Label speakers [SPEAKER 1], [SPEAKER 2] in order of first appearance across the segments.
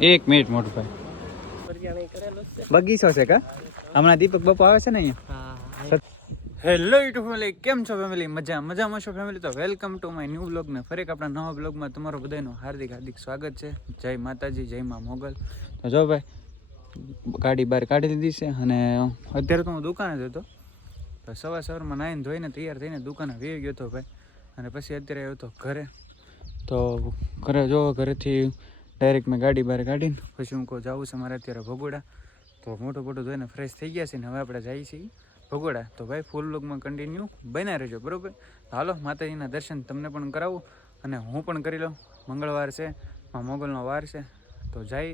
[SPEAKER 1] એક મિનિટ મોટું ભાઈ. બગીચો છે કા? હમણાં દીપક બાપુ આવે છે ને અહીંયા? હેલો યુટ્યુબ ફેમિલી કેમ છો ફેમિલી મજા મજામાં છો ફેમિલી તો welcome to my new blog ને ફરી આપણા નવા બ્લોગમાં તમારો બધાનું હાર્દિક હાર્દિક સ્વાગત છે. જય માતાજી જય મા મોગલ. તો જો ભાઈ ગાડી બહાર કાઢી દીધી છે અને અત્યારે તો હું દુકાને જ હતો. તો સવાર સવારમાં નાહીને ધોઈને તૈયાર થઈને દુકાને વી ગયો હતો ભાઈ. અને પછી અત્યારે આવ્યો હતો ઘરે. તો ઘરે જો ઘરેથી ડાયરેક્ટ મેં ગાડી બહાર કાઢીને પછી હું કહું, જાઉં છે મારે અત્યારે ભગોડા. તો મોટું મોટું ધોઈને ફ્રેશ થઈ ગયા છે ને હવે આપણે જઈએ છીએ ભગોડા. તો ભાઈ ફૂલ લુકમાં કન્ટિન્યુ બન્યા રહેજો, બરાબર? હાલો, માતાજીના દર્શન તમને પણ કરાવું અને હું પણ કરી લઉં. મંગળવાર છે, માં મોગલનો વાર છે. તો જઈ,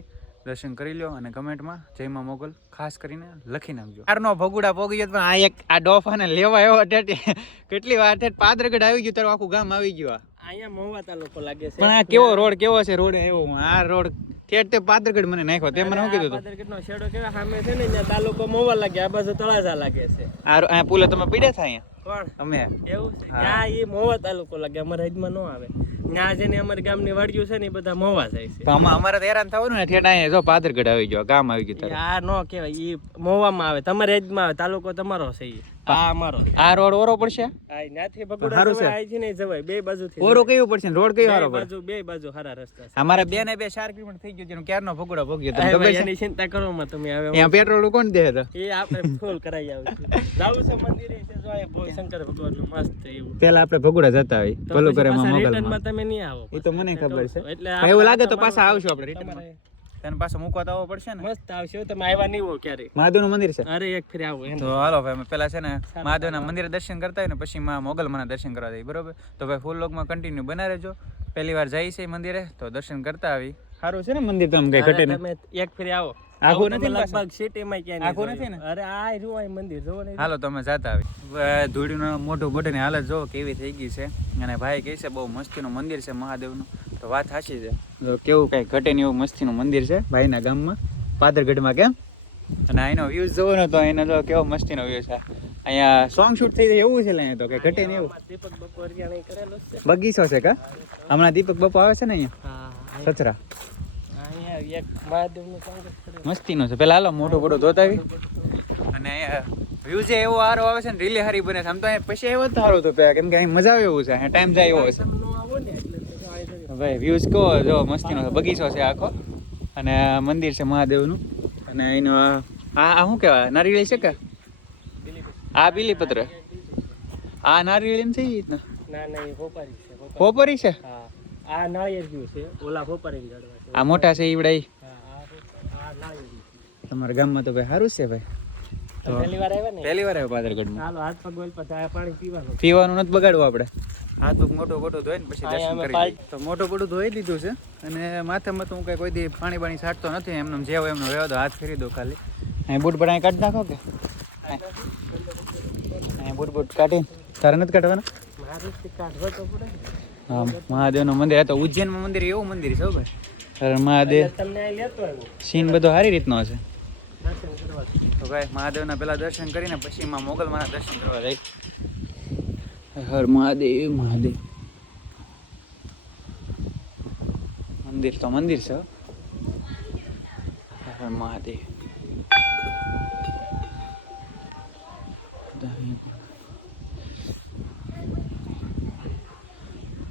[SPEAKER 1] દર્શન કરી લો અને કમેન્ટમાં જય માં મોગલ ખાસ કરીને લખી નાખજો. આરનો ભગુડા પોગી ગયો પણ આ એક, આ ડોફાને લેવા એવો ટેટી કેટલી વાર ઠેઠ પાદરગઢ આવી ગયું, તારું આખું ગામ આવી ગયું
[SPEAKER 2] અહીંયા મહુવા તાલુકો લાગે છે.
[SPEAKER 1] પણ આ કેવો રોડ કેવો છે રોડ એવો? આ રોડ ઠેઠ તે પાદરગઢ મને નાખ્યો તે મને શું કીધું પાદરગઢ
[SPEAKER 2] નો શેડો કેવા? સામે છે ને ત્યાં તાલુકો મોવા લાગે આ બાજુ તળાજા લાગે છે.
[SPEAKER 1] આ પુલે તમે પીડ્યા છે અહીંયા?
[SPEAKER 2] કોણ?
[SPEAKER 1] અમે.
[SPEAKER 2] એવું છે? ત્યાં એ મહુવા તાલુકો લાગે અમારા હજમાં ન આવે. ત્યાં છે ને અમારી ગામની વાડીઓ છે ને એ બધા મહુવા જાય છે.
[SPEAKER 1] તો અમારે તો હેરાન થવાનું ને ઠેઠ જો પાદરગઢ આવી ગયો ગામ આવી ગયું
[SPEAKER 2] આ નો કહેવાય ઈ મહુવામાં આવે. તમારે હજમાં આવે તાલુકો તમારો છે આ અમારો
[SPEAKER 1] આ રોડ ઓરો પડશે?
[SPEAKER 2] આ
[SPEAKER 1] છે.
[SPEAKER 2] જવાય બે બાજુથી
[SPEAKER 1] ઓરો કયો પડશે રોડ કયો
[SPEAKER 2] બે
[SPEAKER 1] હારો
[SPEAKER 2] બાજુ બે બાજુ સારા રસ્તા છે.
[SPEAKER 1] અમારે બે ને બે ચાર કિલોમીટર થઈ ગયું એનું ક્યારનો ભગોડા ભોગ્યો તમને ખબર છે?
[SPEAKER 2] એની ચિંતા કરો માં તમે આવે
[SPEAKER 1] અહીંયા પેટ્રોલ કોણ દે તો?
[SPEAKER 2] એ આપણે ફૂલ જાવું છે મંદિરે છે જો આ ભો- શંકર ભગવાનનું મસ્ત એવું.
[SPEAKER 1] પેલા આપણે ભગુડા જતા
[SPEAKER 2] હોય
[SPEAKER 1] ભલું કરે
[SPEAKER 2] માં
[SPEAKER 1] મોગલમાં.
[SPEAKER 2] તમે નહીં આવો
[SPEAKER 1] એ તો મને ખબર છે.
[SPEAKER 2] એટલે
[SPEAKER 1] એવું લાગે તો પાછા આવશું આપણે રિટર્ન તને પાછો મૂકવા તો આવવો પડશે ને?
[SPEAKER 2] મસ્ત આવશે તમે આવ્યા નહીં હો ક્યારે
[SPEAKER 1] મહાદેવનું મંદિર છે.
[SPEAKER 2] અરે એક ફેરી આવો
[SPEAKER 1] તો હાલો ભાઈ અમે પેલા છે ને મહાદેવના મંદિરે દર્શન કરતા હોય ને પછી માં મોગલમાના દર્શન કરવા જઈએ બરોબર? તો ભાઈ ફૂલ લોકમાં કન્ટિન્યુ બના રહેજો. પહેલી વાર જાય છે મંદિરે તો દર્શન કરતા આવી. સારું છે ને મંદિર તમે કઈ ઘટે
[SPEAKER 2] તમે એક ફેરી આવો.
[SPEAKER 1] આખું નથી ને?
[SPEAKER 2] લગભગ સિટીમાં ક્યાંય
[SPEAKER 1] ક્યાં
[SPEAKER 2] આખો
[SPEAKER 1] નથી
[SPEAKER 2] ને? અરે આ રહ્યું આ મંદિર જોવો ને.
[SPEAKER 1] હાલો તમે જાતા આવી. ધૂળીનું મોઢું બોટીની હાલત જો કેવી થઈ ગઈ છે. અને ભાઈ કહે છે બહુ મસ્તીનું મંદિર છે મહાદેવનું. તો વાત સાચી છે. તો કેવું કઈ ઘટે નહીં એવું મસ્તીનું મંદિર છે ભાઈના ગામમાં. પાદરગઢમાં કેમ? અને એનો વ્યૂઝ જોવો ને તો એનો જો કેવો મસ્તીનો વ્યૂ છે. અહીંયા સોંગ શૂટ થઈ જાય એવું છે ને અહીંયા તો કે ઘટે નહીં એવું?
[SPEAKER 2] જ
[SPEAKER 1] બગીચો છે કા? હમણાં દીપક બાપા આવે છે ને અહીંયા?
[SPEAKER 2] હા
[SPEAKER 1] સચરા.
[SPEAKER 2] અહીંયા એક મહાદેવનું
[SPEAKER 1] મસ્તીનો છે. પેલા હાલો મોટો મોટો ધોતાવી અને વ્યૂ જે એવો સારો આવે છે ને રીલી હારી બને છે. આમ તો અહીં પછી એવો જ સારો હતો પેલા કેમ કે અહીં મજા આવે એવું છે. અહીંયા ટાઈમ જાય એવો છે. ભાઈ વ્યૂઝ કહો જો મસ્તીનો છે. બગીચો છે આખો. અને મંદિર છે મહાદેવનું. અને એનો આ શું કહેવાય? નારિયેળી છે કે? આ બીલીપત્ર. આ નારિયેળી થઈ રીતના?
[SPEAKER 2] ના ના એ હોપારી છે હોપારી.
[SPEAKER 1] છે?
[SPEAKER 2] હા. આ નાળિયેર જેવું છે ઓલા ઝાડવા છે.
[SPEAKER 1] આ મોટા છે
[SPEAKER 2] જેવું
[SPEAKER 1] તમારા ગામમાં તો ભાઈ સારું છે ભાઈ.
[SPEAKER 2] પહેલી વાર આવ્યા ને?
[SPEAKER 1] પહેલી વાર આવ્યો પાદરગઢમાં
[SPEAKER 2] ચાલો હાથ પગ વળી પછી પાણી પીવાનું.
[SPEAKER 1] પીવાનું નથી બગાડવું આપણે. હાથ પગ મોટો મોટો ધોઈ ને પછી દર્શન કરી તો મોટો મોટું ધોઈ દીધું છે અને માથામાં તો હું કઈ કોઈ દી પાણી બાણી છાંટતો નથી એમને જેવો એમનો વ્યવ દો હાથ ફેરી દો ખાલી. અહીં બૂટ બટ અહીં કાઢી નાખો કે? અહીં બૂટ બૂટ કાઢી તારે નથી કાઢવાના?
[SPEAKER 2] મારું તો પડે
[SPEAKER 1] મહાદેવનું મંદિર, આ તો ઉજ્જૈનમાં મંદિર, એવું મંદિર છે ભાઈ. મહાદેવ, સીન બધો સારી રીતનો તો ભાઈ, મહાદેવના પેલા દર્શન કરીને પછી માં મોગલમાના દર્શન કરવા જાય. હર મહાદેવ મહાદેવ. મંદિર તો મંદિર છે હર મહાદેવ.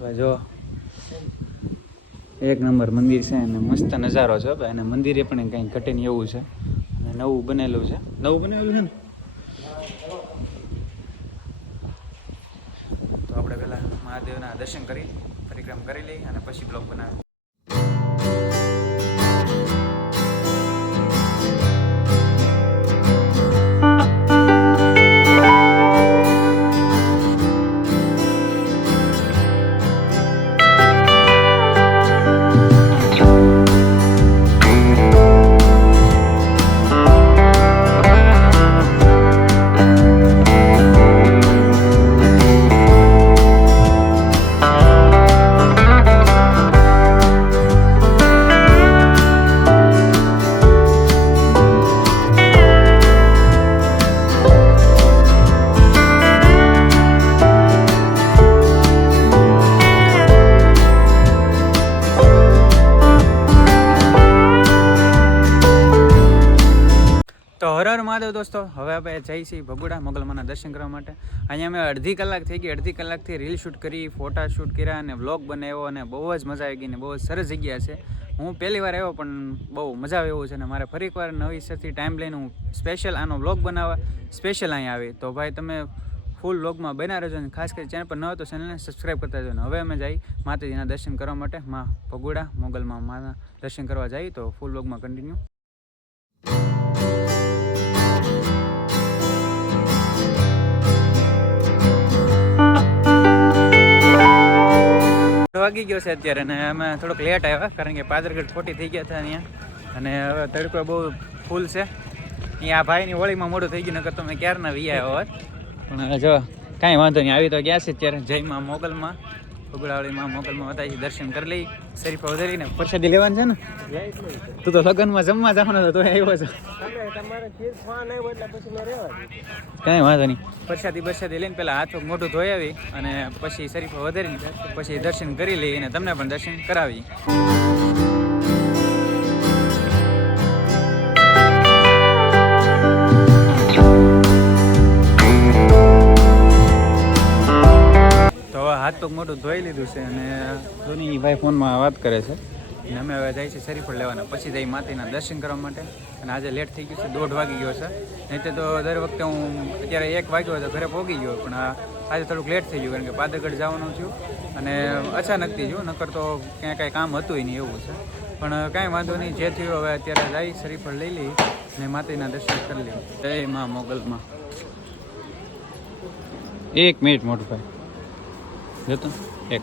[SPEAKER 1] જો, એક નંબર મંદિર છે અને મસ્ત નજારો છે ભાઈ. અને મંદિરે પણ કંઈ ઘટે નહીં એવું છે. અને નવું બનેલું છે. નવું બનેલું છે ને? તો આપણે પહેલાં મહાદેવના દર્શન કરી, પરિક્રમ કરી લઈએ અને પછી બ્લોગ બનાવીએ. હર દોસ્તો, હવે આપણે જઈ છીએ ભગુડા મોગલમાના દર્શન કરવા માટે. અહીંયા અમે અડધી કલાક થઈ ગઈ, અડધી કલાકથી રીલ શૂટ કરી, ફોટા શૂટ કર્યા અને વ્લોગ બનાવ્યો અને બહુ જ મજા આવી ગઈ ને બહુ જ સરસ જગ્યા છે. હું પહેલી વાર આવ્યો પણ બહુ મજા આવે એવું છે અને મારે ફરી એકવાર નવી સરથી ટાઈમ લઈને હું સ્પેશિયલ આનો વ્લોગ બનાવવા સ્પેશિયલ અહીંયા આવી. તો ભાઈ, તમે ફૂલ વ્લોગમાં બના રહેજો અને ખાસ કરી ચેનલ પર ન હોય તો ચેનલને સબસ્ક્રાઈબ કરતા રહેજો ને. હવે અમે જઈ માતાજીના દર્શન કરવા માટે માં ભગુડા મોગલમાં માના દર્શન કરવા જઈએ તો ફૂલ વ્લોગમાં કન્ટિન્યુ વાગી ગયો છે અત્યારે અને અમે થોડોક લેટ આવ્યા, કારણ કે પાદરગઢ ખોટી થઈ ગયા હતા અહીંયા. અને હવે તડકો બહુ ફૂલ છે. અહીંયા આ ભાઈની હોળીમાં મોડું થઈ ગયું, નકર તો મેં ક્યારના વી આવ્યા હોત. પણ જો કાંઈ વાંધો નહીં, આવી તો ગયા છે અત્યારે જયમાં મોગલમાં. બગડાવાળીમાં મોગલમાં હતા દર્શન કરી લઈ શરીફ વધારીને પ્રસાદી લેવાનું છે ને? તું તો લગ્નમાં જમવા જવાનો હતો તો આવ્યો છો. કાંઈ વાંધો નહીં. પ્રસાદી પ્રસાદી લઈને પહેલાં હાથ મોઢું ધોઈ આવી અને પછી શરીફ વધારીને પછી દર્શન કરી લઈ અને તમને પણ દર્શન કરાવી. પગ મોઢું ધોઈ લીધું છે અને ધોની ભાઈ ફોનમાં વાત કરે છે. અને અમે હવે જાય છે શરીફળ લેવાના. પછી જઈ માતાના દર્શન કરવા માટે. અને આજે લેટ થઈ ગયું છે, દોઢ વાગી ગયો છે. નહીં તો દર વખતે હું અત્યારે એક વાગ્યો તો ઘરે પહોંચી ગયો. પણ આજે થોડુંક લેટ થઈ ગયું, કારણ કે પાદરગઢ જવાનું થયું. અને અચાનકથી થયું નકર તો ક્યાંય કાંઈ કામ હતું નહીં એવું છે. પણ કાંઈ વાંધો નહીં, જે થયું હવે અત્યારે જઈ શરીફળ લઈ લઈ અને માતાના દર્શન કરી લઈએ. જય મા મોગલમાં. એક મિનિટ મોટું ભાઈ. જતો? એક.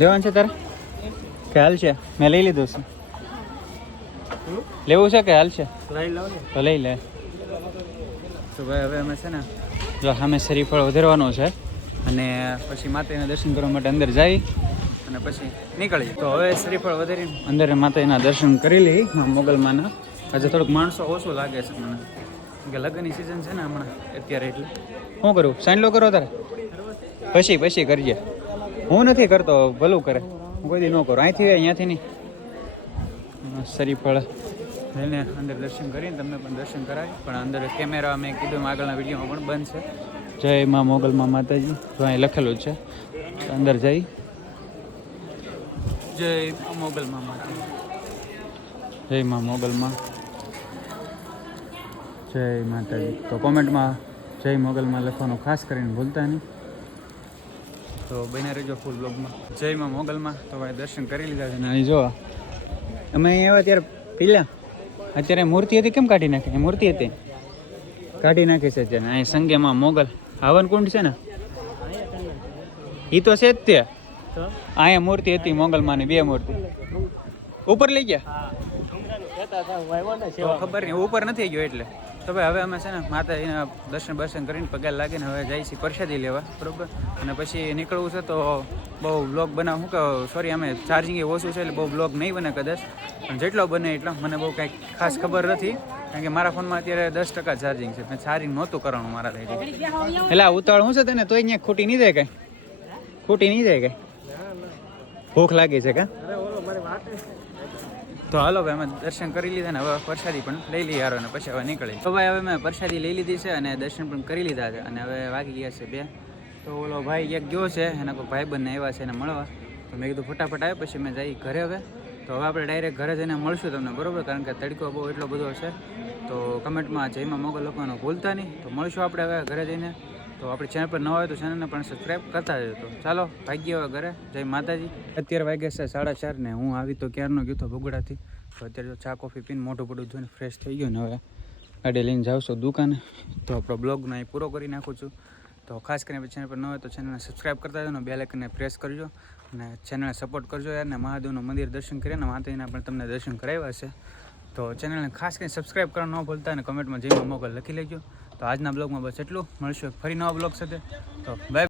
[SPEAKER 1] લેવાનું છે તારે? કે હાલ છે? મેં લઈ લીધું છે. લેવું છે કે હાલ છે? તો લઈ લે. તો ભાઈ હવે અમે છે ને જો સામે શરીફળ વધારવાનો છે. અને પછી માતાજીના દર્શન કરવા માટે અંદર જઈ અને પછી નીકળી તો હવે શરીફળ વધારીને. અંદર માતાજીના દર્શન કરી લઈ મોગલમાંના. આજે થોડુંક માણસો ઓછું લાગે છે મને. કે લગ્નની સિઝન છે ને હમણાં અત્યારે એટલે. શું કરું? સાંડલો કરો તારે? પછી પછી કરજે. હું નથી કરતો ભલું કરે. હું કોઈ દી ન કરું. અહીંથી અહીંયાથી નહીં. શરીફળ. લઈને અંદર દર્શન કરીને તમને પણ દર્શન કરાય પણ અંદર કેમેરા મેં કીધું આગળના વિડીયોમાં પણ બંધ છે. જય મા મોગલમાં માતાજી. જો અહીં લખેલું છે. તો અંદર જઈ. જય મોગલમાં માતાજી. જય મા મોગલમાં જય માતાજી. તો કોમેન્ટમાં જય મોગલમાં લખવાનું ખાસ કરીને ભૂલતા નહીં. તો બને રહેજો ફૂલ બ્લોગમાં જય માં મોગલમાં. તો ભાઈ દર્શન કરી લીધા છે ને અહીં જો અમે અહીં આવ્યા ત્યારે પેલા અત્યારે મૂર્તિ હતી કેમ કાઢી નાખી? મૂર્તિ હતી. કાઢી નાખી છે અત્યારે. અહીં સંગેમાં મોગલ. હવન કુંડ છે ને? એ તો છે જ તે. અહીંયા મૂર્તિ હતી મોગલમાંની બે મૂર્તિ. ઉપર લઈ ગયા? ખબર નહીં ઉપર નથી ગયો એટલે. તો ભાઈ, હવે અમે છે ને માતાજીના દર્શન બર્શન કરીને પગાર લાગીને હવે જાય છે પ્રસાદી લેવા, બરોબર? અને પછી નીકળવું છે તો બહુ બ્લોગ બનાવ. શું કે સોરી અમે ચાર્જિંગ ઓછું છે એટલે બહુ બ્લોગ નહીં બને કદાચ. પણ જેટલો બને એટલો. મને બહુ કાંઈક ખાસ ખબર નથી, કારણ કે મારા ફોનમાં અત્યારે દસ ટકા ચાર્જિંગ છે. મેં ચાર્જિંગ નહોતું કરવાનું મારા થઈ એટલે આ ઉતાવળ શું છે તને? તોય અહીંયા ખોટી નહીં જાય કાંઈ? ખોટી નહીં જાય કાંઈ? ભૂખ લાગી છે કાં? તો હાલો ભાઈ અમે દર્શન કરી લીધા ને હવે પ્રસાદી પણ લઈ લઈએ યાર અને પછી હવે નીકળી તો ભાઈ હવે મેં પ્રસાદી લઈ લીધી છે અને દર્શન પણ કરી લીધા છે અને હવે વાગી ગયા છે બે. તો ઓલો ભાઈ એક ગયો છે, એના કોઈ ભાઈ બંને આવ્યા છે એને મળવા. તો મેં કીધું ફટાફટ આવ્યો પછી મેં જઈ ઘરે હવે. તો હવે આપણે ડાયરેક્ટ ઘરે જઈને મળશું તમને, બરોબર? કારણ કે તડકો બહુ એટલો બધો છે. તો કમેન્ટમાં જયમાં મોગલ લોકોનો ભૂલતા નહીં. તો મળશું આપણે હવે ઘરે જઈને. તો આપણી ચેનલ પર ન હોય તો ચેનલને પણ સબસ્ક્રાઈબ કરતા જતો ચાલો, ભાગ્ય હવે ઘરે. જય માતાજી. અત્યારે વાગ્યા છે સાડા ચાર ને હું આવી તો ક્યારનો ગયો તો ભગોડાથી તો અત્યારે જો ચા, કોફી પીને મોઢું પડું જોઈને ફ્રેશ થઈ ગયું ને હવે ગાડી લઈને જાઉં દુકાને. તો આપણો બ્લોગનો અહીં પૂરો કરી નાખું છું. તો ખાસ કરીને ચેનલ પર ન હોય તો ચેનલને સબસ્ક્રાઈબ કરતા રહેજો ને બે લાઇકને પ્રેસ કરજો. અને ચેનલને સપોર્ટ કરજો યાર ને મહાદેવનું મંદિર દર્શન કરીને માતાજીના પણ તમને દર્શન કરાવ્યા છે. તો ચેનલને ખાસ કરીને સબસ્ક્રાઈબ કરવા ન ભૂલતા અને કમેન્ટમાં જઈને મોકલ લખી લેજો. તો આજના બ્લોગમાં બસ એટલું. મળશું ફરી નવા બ્લોગ સાથે. તો બાય